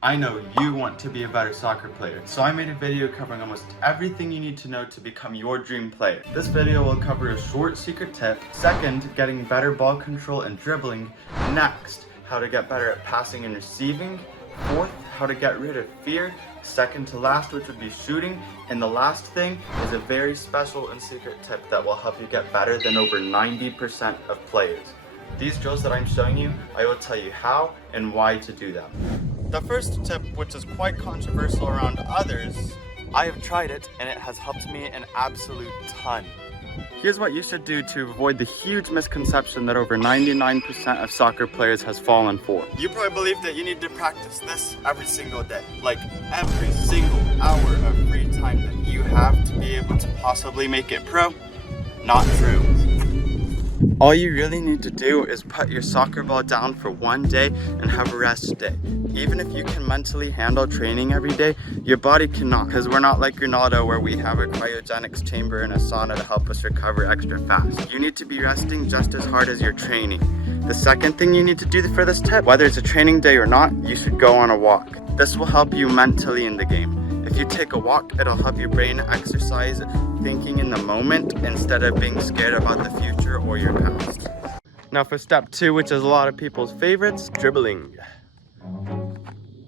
I know you want to be a better soccer player, so I made a video covering almost everything you need to know to become your dream player. This video will cover a short secret tip, second, getting better ball control and dribbling, next, how to get better at passing and receiving, fourth, how to get rid of fear, second to last, which would be shooting, and the last thing is a very special and secret tip that will help you get better than over 90% of players. These drills that I'm showing you, I will tell you how and why to do them. The first tip, which is quite controversial around others, I have tried it and it has helped me an absolute ton. Here's what you should do to avoid the huge misconception that over 99% of soccer players has fallen for. You probably believe that you need to practice this every single day, like every single hour of free time that you have to be able to possibly make it pro. Not true. All you really need to do is put your soccer ball down for one day and have a rest day. Even if you can mentally handle training every day, your body cannot, because we're not like Ronaldo where we have a cryogenics chamber and a sauna to help us recover extra fast. You need to be resting just as hard as you're training. The second thing you need to do for this tip, whether it's a training day or not, you should go on a walk. This will help you mentally in the game. If you take a walk, it'll help your brain exercise thinking in the moment instead of being scared about the future or your past. Now for step 2, which is a lot of people's favorites, dribbling.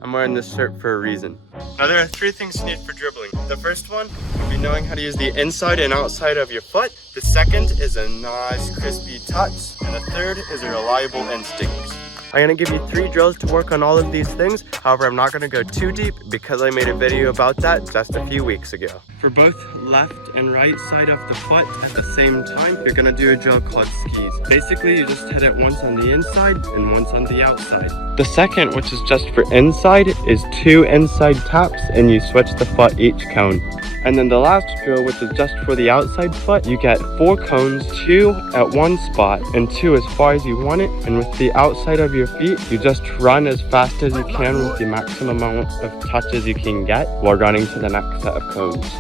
I'm wearing this shirt for a reason. Now there are 3 things you need for dribbling. The first one would be knowing how to use the inside and outside of your foot. The second is a nice crispy touch. And the third is a reliable instinct. I'm going to give you 3 drills to work on all of these things. However, I'm not going to go too deep because I made a video about that just a few weeks ago. For both left and right side of the foot at the same time, you're going to do a drill called skis. Basically, you just hit it once on the inside and once on the outside. The second, which is just for inside, is 2 inside taps and you switch the foot each cone. And then the last drill, which is just for the outside foot, you get 4 cones, 2 at one spot and 2 as far as you want it. And with the outside of your feet, you just run as fast as you can with the maximum amount of touches you can get while running to the next set of cones.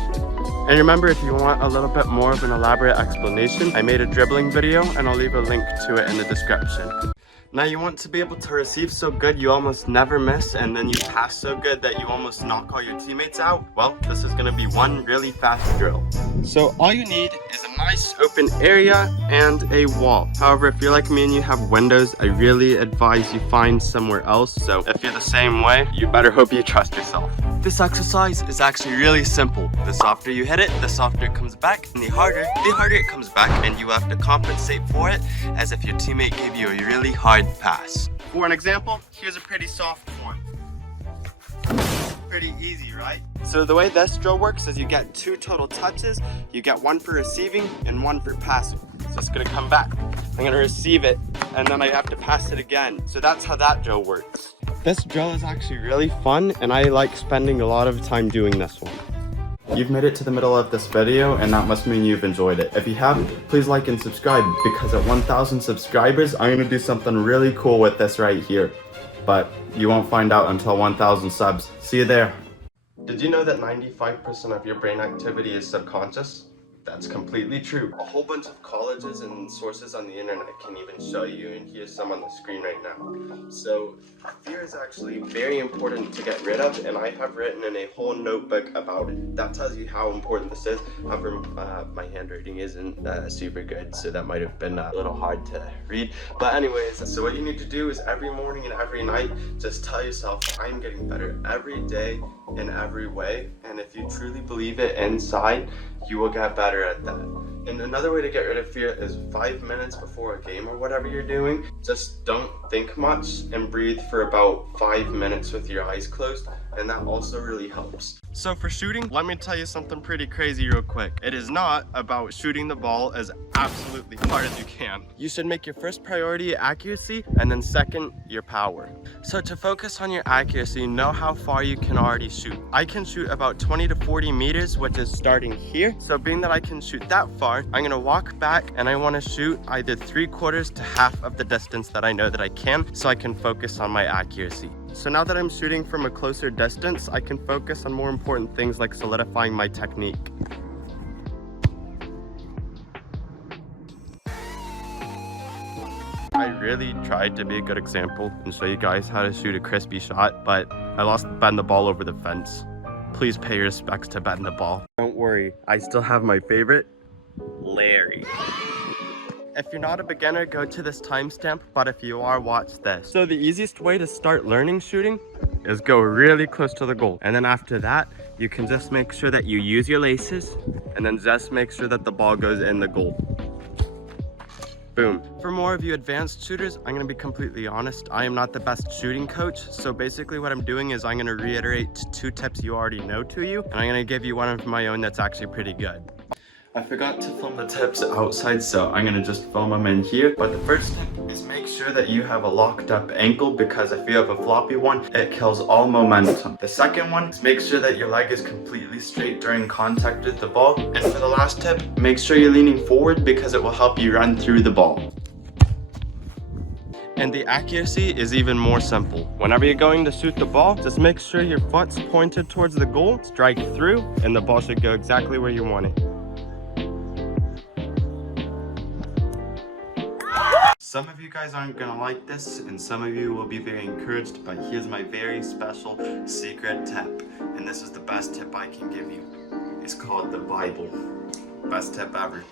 And remember, if you want a little bit more of an elaborate explanation, I made a dribbling video and I'll leave a link to it in the description. Now you want to be able to receive so good you almost never miss, and then you pass so good that you almost knock all your teammates out? Well, this is going to be one really fast drill. So all you need is a nice open area and a wall. However, if you're like me and you have windows, I really advise you find somewhere else. So if you're the same way, you better hope you trust yourself. This exercise is actually really simple. The softer you hit it, the softer it comes back, and the harder it comes back, and you have to compensate for it as if your teammate gave you a really hard pass. For an example, here's a pretty soft one. Pretty easy, right? So the way this drill works is you get 2 total touches. You get 1 for receiving and 1 for passing. So it's gonna come back. I'm gonna receive it and then I have to pass it again. So that's how that drill works. This drill is actually really fun and I like spending a lot of time doing this one. You've made it to the middle of this video and that must mean you've enjoyed it. If you have, please like and subscribe because at 1,000 subscribers, I'm gonna do something really cool with this right here. But you won't find out until 1,000 subs. See you there. Did you know that 95% of your brain activity is subconscious? That's completely true. A whole bunch of colleges and sources on the internet can even show you, and here's some on the screen right now. So fear is actually very important to get rid of, and I have written in a whole notebook about it. That tells you how important this is. However, my handwriting isn't super good, so that might have been a little hard to read. But anyways, so what you need to do is every morning and every night, just tell yourself, I'm getting better every day in every way. And if you truly believe it inside, you will get better at that. And another way to get rid of fear is 5 minutes before a game or whatever you're doing, just don't think much and breathe for about 5 minutes with your eyes closed, and that also really helps. So for shooting, let me tell you something pretty crazy real quick. It is not about shooting the ball as absolutely hard as you can. You should make your first priority accuracy and then second, your power. So to focus on your accuracy, know how far you can already shoot. I can shoot about 20 to 40 meters, which is starting here. So being that I can shoot that far, I'm gonna walk back and I wanna shoot either 3/4 to half of the distance that I know that I can, so I can focus on my accuracy. So now that I'm shooting from a closer distance, I can focus on more important things like solidifying my technique. I really tried to be a good example and show you guys how to shoot a crispy shot, but I lost Ben the ball over the fence. Please pay your respects to Ben the ball. Don't worry, I still have my favorite, Larry. If you're not a beginner, go to this timestamp, but if you are, watch this. So the easiest way to start learning shooting is go really close to the goal. And then after that, you can just make sure that you use your laces and then just make sure that the ball goes in the goal. Boom. For more of you advanced shooters, I'm gonna be completely honest, I am not the best shooting coach. So basically what I'm doing is I'm gonna reiterate 2 tips you already know to you, and I'm gonna give you one of my own that's actually pretty good. I forgot to film the tips outside, so I'm gonna just film them in here. But the first tip is make sure that you have a locked up ankle, because if you have a floppy one, it kills all momentum. The second one is make sure that your leg is completely straight during contact with the ball. And for the last tip, make sure you're leaning forward because it will help you run through the ball. And the accuracy is even more simple. Whenever you're going to shoot the ball, just make sure your foot's pointed towards the goal, strike through, and the ball should go exactly where you want it. Some of you guys aren't gonna like this, and some of you will be very encouraged, but here's my very special secret tip. And this is the best tip I can give you. It's called the Bible. Best tip ever.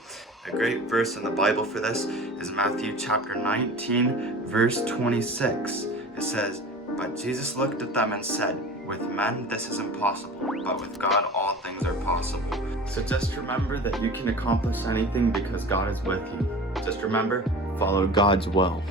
A great verse in the Bible for this is Matthew chapter 19, verse 26. It says, "But Jesus looked at them and said, 'With men this is impossible, but with God all things are possible.'" So just remember that you can accomplish anything because God is with you. Just remember, follow God's will.